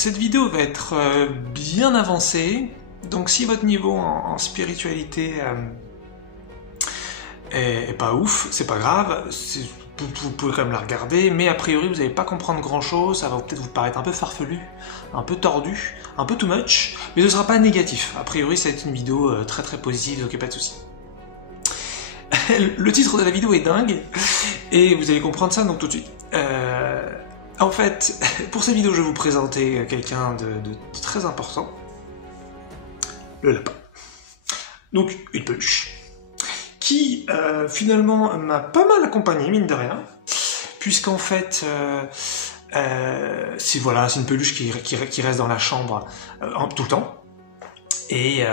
cette vidéo va être bien avancée, donc si votre niveau en spiritualité est pas ouf, c'est pas grave, vous pouvez quand même la regarder, mais a priori vous n'allez pas comprendre grand chose, ça va peut-être vous paraître un peu farfelu, un peu tordu, un peu too much, mais ce ne sera pas négatif. A priori ça va être une vidéo très très positive, donc pas de soucis. Le titre de la vidéo est dingue, et vous allez comprendre ça donc tout de suite. En fait, pour cette vidéo je vais vous présenter quelqu'un de très important, le lapin. Donc une peluche, qui finalement m'a pas mal accompagné, mine de rien, puisqu'en fait, c'est une peluche qui reste dans la chambre tout le temps. Et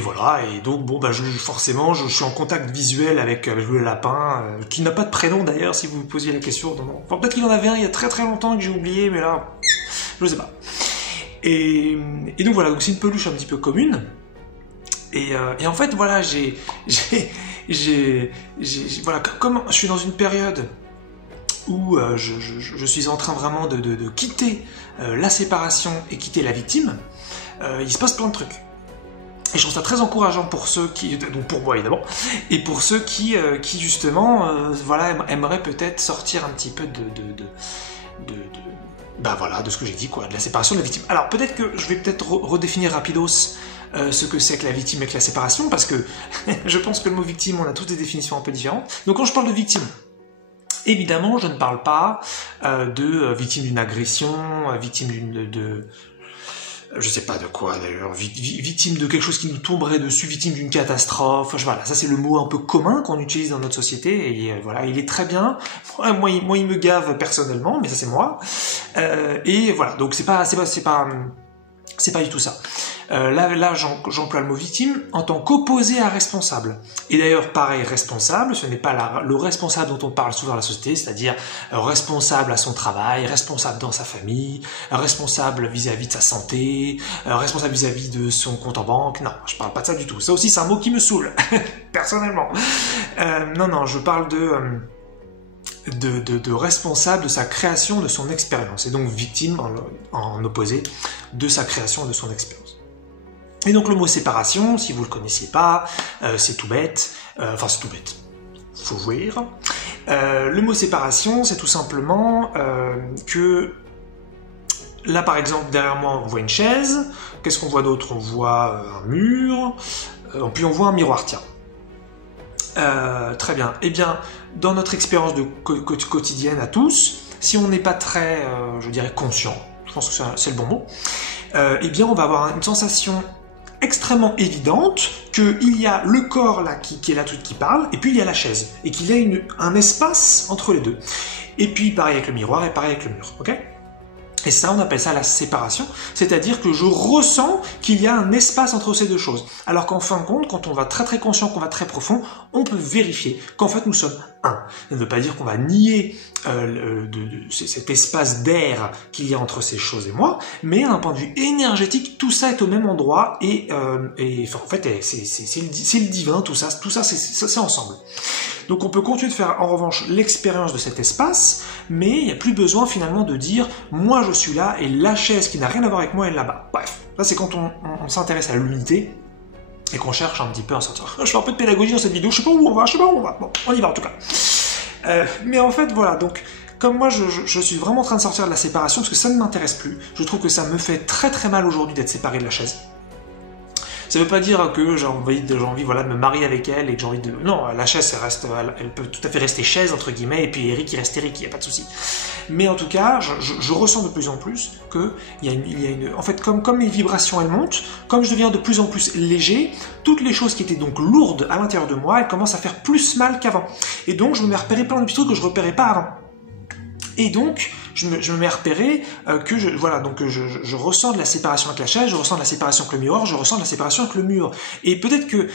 voilà, et donc bon, forcément, je suis en contact visuel avec le lapin, qui n'a pas de prénom d'ailleurs, si vous me posiez la question. Enfin, peut-être qu'il en avait un il y a très très longtemps que j'ai oublié, mais là, je sais pas. Et donc voilà, donc c'est une peluche un petit peu commune. Et en fait, voilà, voilà, comme je suis dans une période où je suis en train vraiment de quitter la séparation et quitter la victime, il se passe plein de trucs. Et je trouve ça très encourageant pour ceux qui, donc pour moi évidemment, et pour ceux qui justement, aimeraient peut-être sortir un petit peu de ce que j'ai dit, quoi, de la séparation de la victime. Alors peut-être que je vais peut-être redéfinir rapidos ce que c'est que la victime et que la séparation, parce que je pense que le mot victime, on a toutes des définitions un peu différentes. Donc quand je parle de victime, évidemment, je ne parle pas de victime d'une agression, victime je sais pas de quoi d'ailleurs, victime de quelque chose qui nous tomberait dessus, victime d'une catastrophe, voilà, ça c'est le mot un peu commun qu'on utilise dans notre société, et voilà, il est très bien, moi il me gave personnellement, mais ça c'est moi, et voilà, donc c'est pas du tout ça. Là j'emploie le mot victime en tant qu'opposé à responsable. Et d'ailleurs, pareil, responsable, ce n'est pas le responsable dont on parle souvent dans la société, c'est-à-dire responsable à son travail, responsable dans sa famille, responsable vis-à-vis de sa santé, responsable vis-à-vis de son compte en banque. Non, je parle pas de ça du tout. Ça aussi, c'est un mot qui me saoule, personnellement. Non, je parle de responsable de sa création, de son expérience, et donc victime en opposé de sa création et de son expérience. Et donc le mot séparation, si vous le connaissiez pas, c'est tout bête, c'est tout bête, faut jouir. Le mot séparation, c'est tout simplement que là par exemple derrière moi on voit une chaise, qu'est-ce qu'on voit d'autre? On voit un mur, puis on voit un miroir, tiens. Très bien. Eh bien, dans notre expérience quotidienne à tous, si on n'est pas très, je dirais, conscient, je pense que c'est le bon mot, eh bien, on va avoir une sensation extrêmement évidente qu'il y a le corps là qui est là tout qui parle, et puis il y a la chaise, et qu'il y a un espace entre les deux. Et puis, pareil avec le miroir, et pareil avec le mur, ok ? Et ça, on appelle ça la séparation, c'est-à-dire que je ressens qu'il y a un espace entre ces deux choses. Alors qu'en fin de compte, quand on va très très conscient, qu'on va très profond, on peut vérifier qu'en fait nous sommes un. Ça ne veut pas dire qu'on va nier cet espace d'air qu'il y a entre ces choses et moi, mais d'un point de vue énergétique, tout ça est au même endroit et en fait c'est le divin, tout ça c'est ensemble. Donc on peut continuer de faire en revanche l'expérience de cet espace, mais il n'y a plus besoin finalement de dire « moi je suis là et la chaise qui n'a rien à voir avec moi est là-bas ». Bref, ça c'est quand on s'intéresse à l'unité et qu'on cherche un petit peu à sortir. Je fais un peu de pédagogie dans cette vidéo, je sais pas où on va, bon, on y va en tout cas. Mais en fait voilà, donc comme moi je suis vraiment en train de sortir de la séparation parce que ça ne m'intéresse plus, je trouve que ça me fait très très mal aujourd'hui d'être séparé de la chaise. Ça veut pas dire que j'ai envie de me marier avec elle et que j'ai envie de... Non, la chaise, elle peut tout à fait rester chaise, entre guillemets, et puis Eric, il reste Eric, il n'y a pas de souci. Mais en tout cas, je ressens de plus en plus que en fait, comme les vibrations, elles montent, comme je deviens de plus en plus léger, toutes les choses qui étaient donc lourdes à l'intérieur de moi, elles commencent à faire plus mal qu'avant. Et donc, je me mets à repérer plein de petits trucs que je repérais pas avant. Et donc, je me mets à repérer que je ressens de la séparation avec la chaise, je ressens de la séparation avec le miroir, je ressens de la séparation avec le mur. Et peut-être que,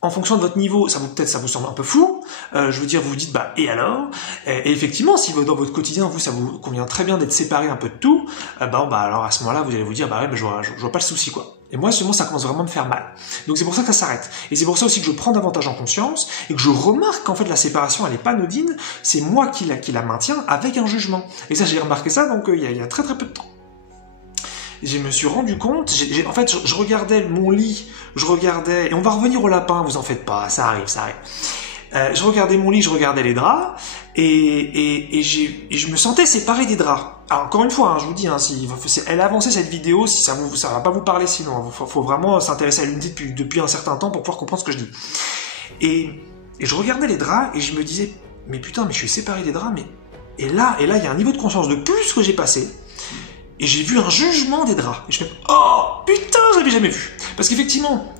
en fonction de votre niveau, ça vous semble un peu flou, je veux dire, vous vous dites, et alors? Et effectivement, si dans votre quotidien, ça vous convient très bien d'être séparé un peu de tout, alors à ce moment-là, vous allez vous dire, je vois pas le souci, quoi. Et moi, seulement, ça commence vraiment à me faire mal. Donc c'est pour ça que ça s'arrête. Et c'est pour ça aussi que je prends davantage en conscience et que je remarque qu'en fait la séparation, elle n'est pas anodine, c'est moi qui la maintiens avec un jugement. Et ça, j'ai remarqué ça donc il y a très très peu de temps. je me suis rendu compte, en fait, je regardais mon lit, et on va revenir au lapin, vous en faites pas, ça arrive, ça arrive. Je regardais mon lit, je regardais les draps, et je me sentais séparé des draps. Alors encore une fois, hein, je vous dis, hein, elle a avancé cette vidéo, si ça va pas vous parler sinon, faut vraiment s'intéresser à l'unité depuis un certain temps pour pouvoir comprendre ce que je dis. Et je regardais les draps, et je me disais, mais putain, mais je suis séparé des draps, mais... Et là, il y a un niveau de conscience de plus que j'ai passé, et j'ai vu un jugement des draps. Et je fais, oh putain, je l'avais jamais vu. Parce qu'effectivement,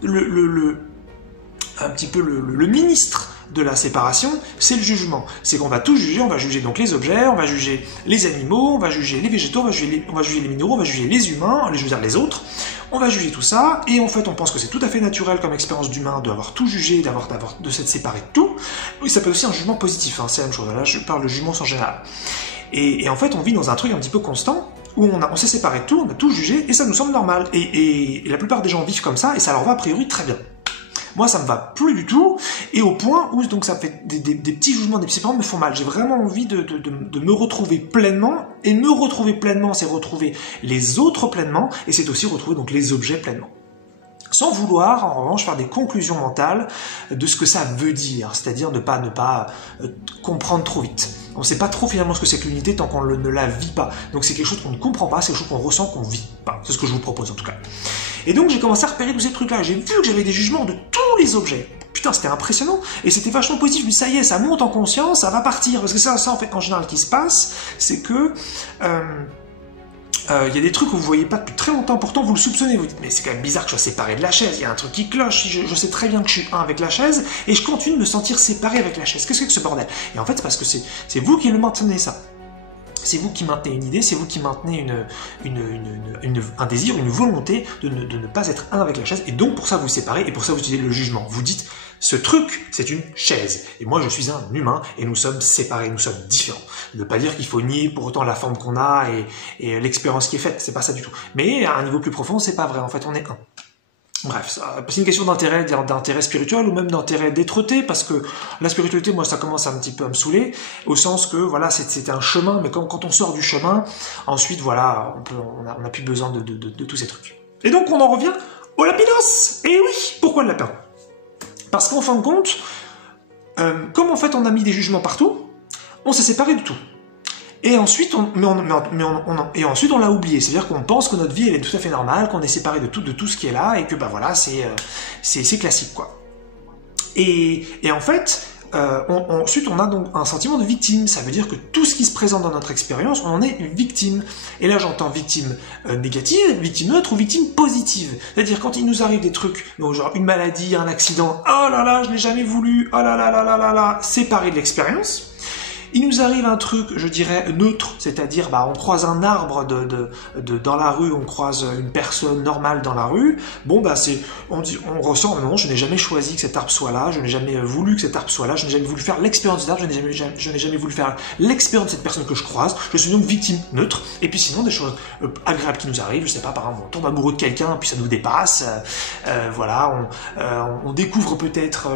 un petit peu le ministre de la séparation, c'est le jugement. C'est qu'on va tout juger, on va juger donc les objets, on va juger les animaux, on va juger les végétaux, on va juger les minéraux, on va juger les humains, je veux dire les autres. On va juger tout ça, et en fait on pense que c'est tout à fait naturel comme expérience d'humain d'avoir tout jugé, de s'être séparé de tout. Oui, ça peut être aussi un jugement positif, hein, c'est la même chose. Là, je parle de jugement en général. Et en fait, on vit dans un truc un petit peu constant, où on s'est séparé de tout, on a tout jugé, et ça nous semble normal. Et la plupart des gens vivent comme ça, et ça leur va a priori très bien. Moi, ça me va plus du tout, et au point où donc ça fait des petits jugements, des petits séparaments me font mal. J'ai vraiment envie de me retrouver pleinement, et me retrouver pleinement, c'est retrouver les autres pleinement, et c'est aussi retrouver donc les objets pleinement. Sans vouloir, en revanche, faire des conclusions mentales de ce que ça veut dire, c'est-à-dire ne pas comprendre trop vite. On ne sait pas trop finalement ce que c'est que l'unité tant qu'on ne la vit pas. Donc c'est quelque chose qu'on ne comprend pas, c'est quelque chose qu'on ressent, qu'on vit pas. C'est ce que je vous propose en tout cas. Et donc j'ai commencé à repérer tous ces trucs-là. J'ai vu que j'avais des jugements de tous les objets. Putain, c'était impressionnant. Et c'était vachement positif. Je me dis, ça y est, ça monte en conscience, ça va partir. Parce que ça en fait, en général, ce qui se passe, c'est que... y a des trucs que vous voyez pas depuis très longtemps, pourtant vous le soupçonnez, vous dites mais c'est quand même bizarre que je sois séparé de la chaise, il y a un truc qui cloche, je sais très bien que je suis un avec la chaise, et je continue de me sentir séparé avec la chaise. Qu'est-ce que c'est que ce bordel? Et en fait c'est parce que c'est vous qui le maintenez ça. C'est vous qui maintenez une idée, c'est vous qui maintenez un désir, une volonté de ne pas être un avec la chaise, et donc pour ça vous séparez, et pour ça vous utilisez le jugement. Vous dites, ce truc, c'est une chaise, et moi je suis un humain, et nous sommes séparés, nous sommes différents. Ne pas dire qu'il faut nier pour autant la forme qu'on a et l'expérience qui est faite, c'est pas ça du tout. Mais à un niveau plus profond, c'est pas vrai, en fait on est un. Bref, c'est une question d'intérêt spirituel ou même d'intérêt d'être-té, parce que la spiritualité, moi, ça commence un petit peu à me saouler, au sens que, voilà, c'est un chemin, mais quand on sort du chemin, ensuite, voilà, on n'a plus besoin de tous ces trucs. Et donc, on en revient au lapidos. Et oui, pourquoi le lapin? Parce qu'en fin de compte, comme en fait on a mis des jugements partout, on s'est séparé de tout. Et ensuite, on l'a oublié. C'est-à-dire qu'on pense que notre vie elle est tout à fait normale, qu'on est séparé de tout ce qui est là, et que bah voilà, c'est classique quoi. Et en fait, ensuite on a donc un sentiment de victime. Ça veut dire que tout ce qui se présente dans notre expérience, on en est victime. Et là j'entends victime négative, victime neutre ou victime positive. C'est-à-dire quand il nous arrive des trucs, donc genre une maladie, un accident, oh là là, je n'ai jamais voulu, oh là là là là là là, séparé de l'expérience. Il nous arrive un truc, je dirais, neutre, c'est-à-dire bah, on croise un arbre dans la rue, on croise une personne normale dans la rue, bon bah on ressent, non, je n'ai jamais choisi que cet arbre soit là, je n'ai jamais voulu que cet arbre soit là, je n'ai jamais voulu faire l'expérience de cet arbre, je n'ai jamais voulu faire l'expérience de cette personne que je croise, je suis donc victime neutre, et puis sinon des choses agréables qui nous arrivent, je sais pas, par exemple on tombe amoureux de quelqu'un, puis ça nous dépasse, voilà, on découvre peut-être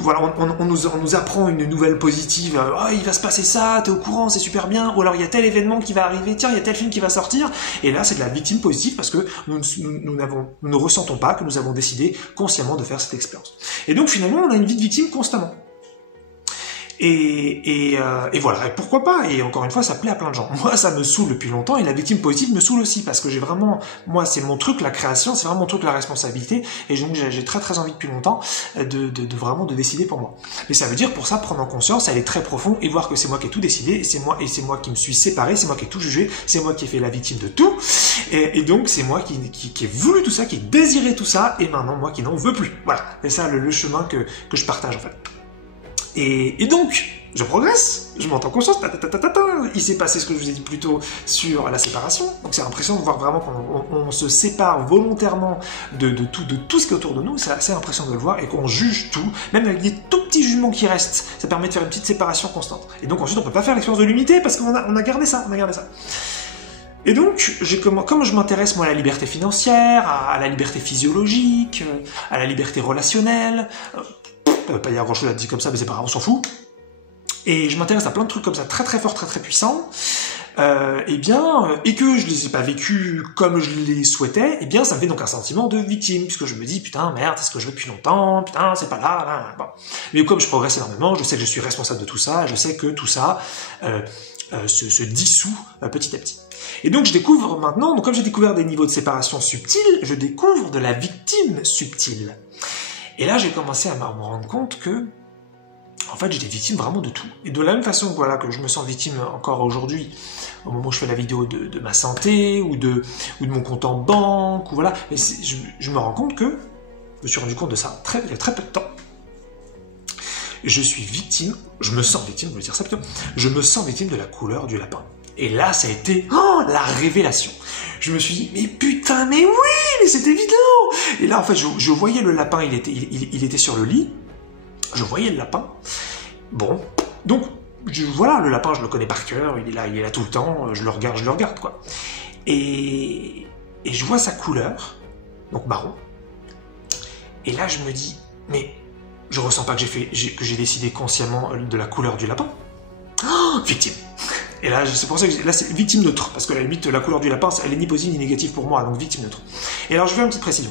voilà, on nous apprend une nouvelle position, oh, il va se passer ça, t'es au courant, c'est super bien, ou alors il y a tel événement qui va arriver, tiens, il y a tel film qui va sortir, et là c'est de la victime positive parce que nous ne ressentons pas que nous avons décidé consciemment de faire cette expérience. Et donc finalement on a une vie de victime constamment. Et voilà, et pourquoi pas, et encore une fois ça plaît à plein de gens. Moi ça me saoule depuis longtemps, et la victime positive me saoule aussi, parce que j'ai vraiment, moi c'est mon truc, la création, c'est vraiment mon truc, la responsabilité, et donc j'ai très très envie depuis longtemps vraiment de décider pour moi. Mais ça veut dire pour ça prendre en conscience, aller très profond, et voir que c'est moi qui ai tout décidé, et c'est moi qui me suis séparé, c'est moi qui ai tout jugé, c'est moi qui ai fait la victime de tout, et donc c'est moi qui ai voulu tout ça, qui ai désiré tout ça, et maintenant moi qui n'en veux plus. Voilà, c'est ça le chemin que je partage en fait. Et donc, je progresse, je monte en conscience, il s'est passé ce que je vous ai dit plus tôt sur la séparation, donc c'est impressionnant de voir vraiment qu'on se sépare volontairement de tout ce qui est autour de nous, c'est assez impressionnant de le voir, et qu'on juge tout, même avec des tout petits jugements qui restent, ça permet de faire une petite séparation constante. Et donc ensuite on peut pas faire l'expérience de l'unité, parce qu'on a gardé ça, Et donc, comme je m'intéresse moi à la liberté financière, à la liberté physiologique, à la liberté relationnelle, pas y avoir grand chose à dire comme ça, mais c'est pas grave, on s'en fout. Et je m'intéresse à plein de trucs comme ça, très très forts, très très puissants. et que je les ai pas vécues comme je les souhaitais, eh bien ça me fait donc un sentiment de victime, puisque je me dis putain merde, c'est ce que je veux depuis longtemps, putain c'est pas là. Bon. Mais comme je progresse énormément, je sais que je suis responsable de tout ça, je sais que tout ça se dissout petit à petit. Et donc je découvre maintenant, donc comme j'ai découvert des niveaux de séparation subtils, je découvre de la victime subtile. Et là j'ai commencé à me rendre compte que en fait, j'étais victime vraiment de tout. Et de la même façon voilà, que je me sens victime encore aujourd'hui, au moment où je fais la vidéo de ma santé, ou de mon compte en banque, ou voilà. Mais je me rends compte que, je me suis rendu compte de ça il y a très peu de temps. Je suis victime, je me sens victime, je veux dire ça plutôt, je me sens victime de la couleur du lapin. Et là, ça a été la révélation. Je me suis dit, mais putain, mais oui, mais c'est évident. Et là, en fait, je voyais le lapin, il était sur le lit. Je voyais le lapin. Bon, donc, voilà, le lapin, je le connais par cœur, il est là tout le temps, je le regarde, quoi. Et je vois sa couleur, donc marron. Et là, je me dis, mais je ressens pas que j'ai décidé consciemment de la couleur du lapin. Oh, victime. Et là, c'est pour ça que là, c'est victime neutre, parce que à la limite, la couleur du lapin, elle est ni positive ni négative pour moi, donc victime neutre. Et alors, je fais une petite précision.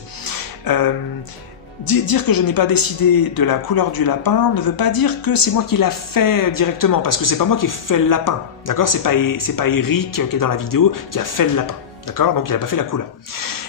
Dire que je n'ai pas décidé de la couleur du lapin ne veut pas dire que c'est moi qui l'a fait directement, parce que c'est pas moi qui ai fait le lapin, d'accord? C'est pas Eric qui est dans la vidéo qui a fait le lapin, d'accord? Donc il n'a pas fait la couleur.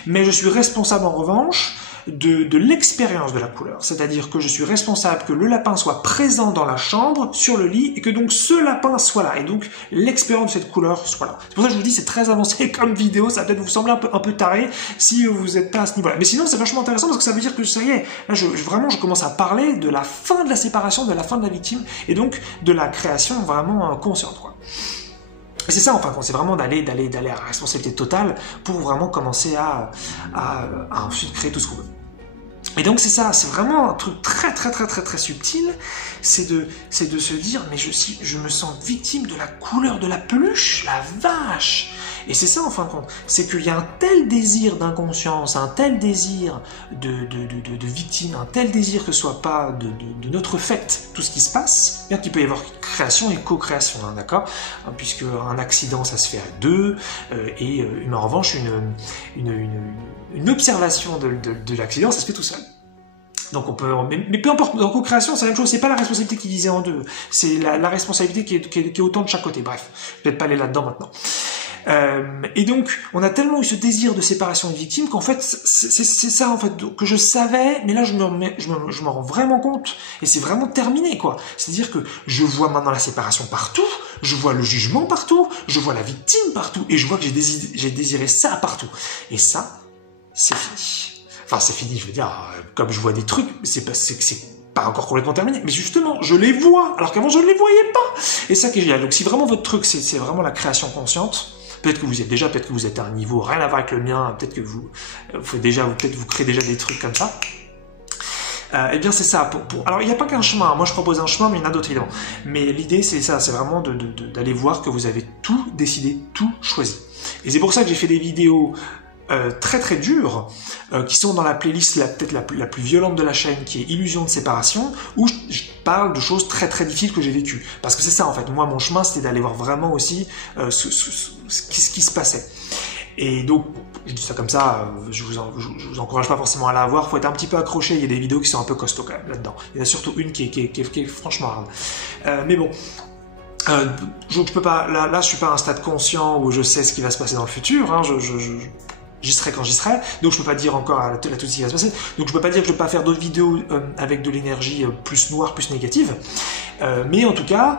Mais je suis responsable en revanche de l'expérience de la couleur, c'est-à-dire que je suis responsable que le lapin soit présent dans la chambre, sur le lit, et que donc ce lapin soit là, et donc l'expérience de cette couleur soit là. C'est pour ça que je vous dis, c'est très avancé comme vidéo, ça va peut-être vous sembler un peu taré si vous n'êtes pas à ce niveau-là. Mais sinon, c'est vachement intéressant parce que ça veut dire que ça y est, là, vraiment, je commence à parler de la fin de la séparation, de la fin de la victime, et donc de la création vraiment consciente, quoi. Et c'est ça, enfin, c'est vraiment d'aller à la responsabilité totale pour vraiment commencer à ensuite créer tout ce qu'on veut. Et donc c'est ça, c'est vraiment un truc très subtil, c'est de se dire, mais je me sens victime de la couleur de la peluche, la vache. Et c'est ça en fin de compte, c'est qu'il y a un tel désir d'inconscience, un tel désir de victime, un tel désir que ce soit pas de notre fait tout ce qui se passe, bien qu'il peut y avoir création et co-création, hein, d'accord, puisque un accident ça se fait à deux, mais en revanche une observation de l'accident ça se fait tout seul. Donc on peut, mais peu importe, en co-création c'est la même chose, c'est pas la responsabilité qui disait en deux, c'est la responsabilité qui est autant de chaque côté, bref, je vais peut-être pas aller là-dedans maintenant. Et donc, on a tellement eu ce désir de séparation de victime qu'en fait, c'est ça en fait que je savais, mais là je me rends vraiment compte, et c'est vraiment terminé quoi. C'est-à-dire que je vois maintenant la séparation partout, je vois le jugement partout, je vois la victime partout, et je vois que j'ai désiré ça partout. Et ça, c'est fini. Enfin, c'est fini, je veux dire, comme je vois des trucs, c'est pas encore complètement terminé, mais justement, je les vois, alors qu'avant je ne les voyais pas. Et ça qui est génial. Donc si vraiment votre truc, c'est vraiment la création consciente, peut-être que vous êtes déjà, peut-être que vous êtes à un niveau rien à voir avec le mien, peut-être que vous créez déjà des trucs comme ça. Eh bien c'est ça. Alors il n'y a pas qu'un chemin, moi je propose un chemin, mais il y en a d'autres évidemment. Mais l'idée c'est ça, c'est vraiment d'aller voir que vous avez tout décidé, tout choisi. Et c'est pour ça que j'ai fait des vidéos très dures, qui sont dans la playlist peut-être la plus violente de la chaîne, qui est Illusion de séparation, où je parle de choses très difficiles que j'ai vécues. Parce que c'est ça en fait, moi mon chemin c'était d'aller voir vraiment aussi ce qui se passait. Et donc, je dis ça comme ça, je vous encourage pas forcément à la voir, faut être un petit peu accroché, il y a des vidéos qui sont un peu costauds quand même là-dedans. Il y en a surtout une qui est franchement hard. Mais bon, je peux pas, là je suis pas à un stade conscient où je sais ce qui va se passer dans le futur, hein, j'y serai quand j'y serai, donc je peux pas dire encore à tout ce qui va se passer, donc je peux pas dire que je peux pas faire d'autres vidéos avec de l'énergie plus noire, plus négative, mais en tout cas,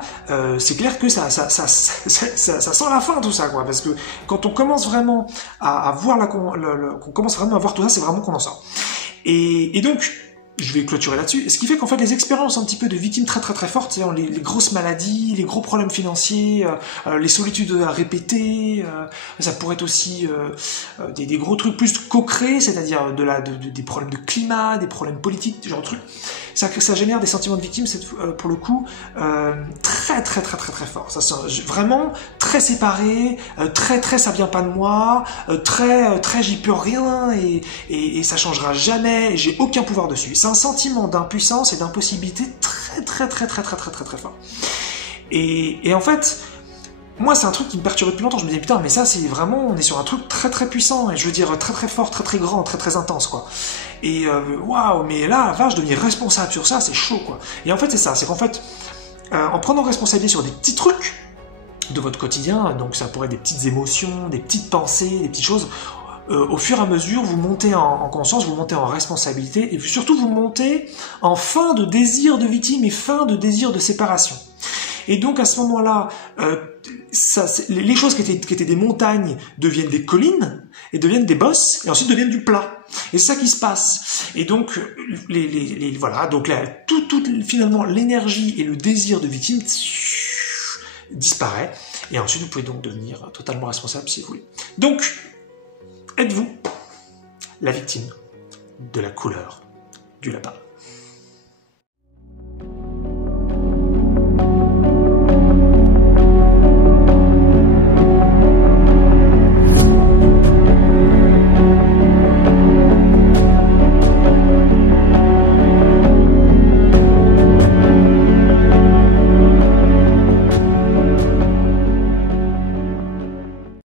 c'est clair que ça sent la fin tout ça, quoi, parce que quand on commence vraiment à voir qu'on commence vraiment à voir tout ça, c'est vraiment qu'on en sort. Et donc, je vais clôturer là-dessus. Ce qui fait qu'en fait, les expériences un petit peu de victimes très fortes, c'est-à-dire les grosses maladies, les gros problèmes financiers, les solitudes à répéter, ça pourrait être aussi des gros trucs plus co-créés, c'est-à-dire des problèmes de climat, des problèmes politiques, ce genre de trucs. Ça génère des sentiments de victime, pour le coup, très forts. Ça, vraiment très séparé, très ça vient pas de moi, très j'y peux rien et ça changera jamais, j'ai aucun pouvoir dessus. C'est un sentiment d'impuissance et d'impossibilité très fort. Et en fait, moi, c'est un truc qui me perturbait depuis longtemps. Je me disais, putain, mais ça, c'est vraiment, on est sur un truc très très puissant, et je veux dire, très très fort, très très grand, très très intense, quoi. Et waouh, mais là, vache, devenir responsable sur ça, c'est chaud, quoi. Et en fait, c'est ça, c'est qu'en fait, en prenant responsabilité sur des petits trucs de votre quotidien, donc ça pourrait être des petites émotions, des petites pensées, des petites choses, au fur et à mesure, vous montez en conscience, vous montez en responsabilité, et surtout vous montez en fin de désir de victime et fin de désir de séparation. Et donc à ce moment-là, les choses qui étaient des montagnes deviennent des collines, et deviennent des bosses, et ensuite deviennent du plat. Et c'est ça qui se passe. Et donc, voilà, donc là, finalement, l'énergie et le désir de victime disparaît, et ensuite vous pouvez donc devenir totalement responsable si vous voulez. Donc, êtes-vous la victime de la couleur du lapin ?